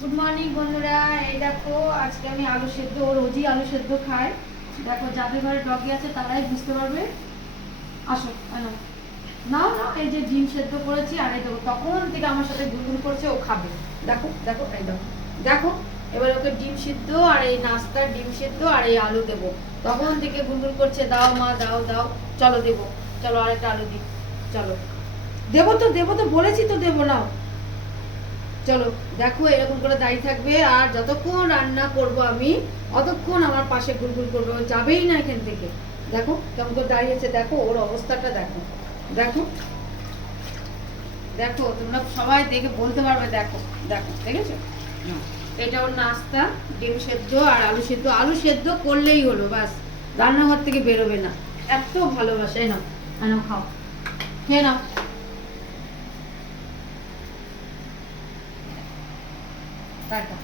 Good morning বন্ধুরা। এই দেখো আজকে আমি আলু সেদ্ধ, ও রোজই আলু সেদ্ধ খায়। দেখো যাদের ঘরে ডগি আছে তারাই বুঝতে পারবে। আসো নাও নাও নাও, এই যে ডিম সেদ্ধ করেছি আর এই দেখো তখন থেকে আমার সাথে গুনগুন করছে, ও খাবে। দেখো দেখো এই দেখো দেখো, এবার ওকে ডিম সিদ্ধ আর এই নাস্তার ডিম সিদ্ধ আর এই আলু দেবো। তখন থেকে গুনগুন করছে, দাও মা দাও দাও। চলো দেবো, চলো আরেকটা আলু দিই। চলো দেবো তো বলেছি তো, দেবো নাও। চলো দেখো এরকম করে দাঁড়িয়ে থাকবে, আর যতক্ষণ রান্না করব আমি অতক্ষণ আমার পাশে গুলগুল করবে, ও যাবেই না এখান থেকে। দেখো কেমন করে দাঁড়িয়েছে, দেখো ওর অবস্থাটা দেখো। দেখো দেখো তোমরা সবাই দেখে বলতে পারবে। দেখো দেখো দেখেছো, এটা ওর নাস্তা, ডিম সেদ্ধ আর আলু সেদ্ধ। আলু সেদ্ধ করলেই হলো, ব্যাস রান্নাঘর থেকে বেরোবে না। এত ভালোবাসে। নাও নাও খাও, খেয়ে নাও। টাটা।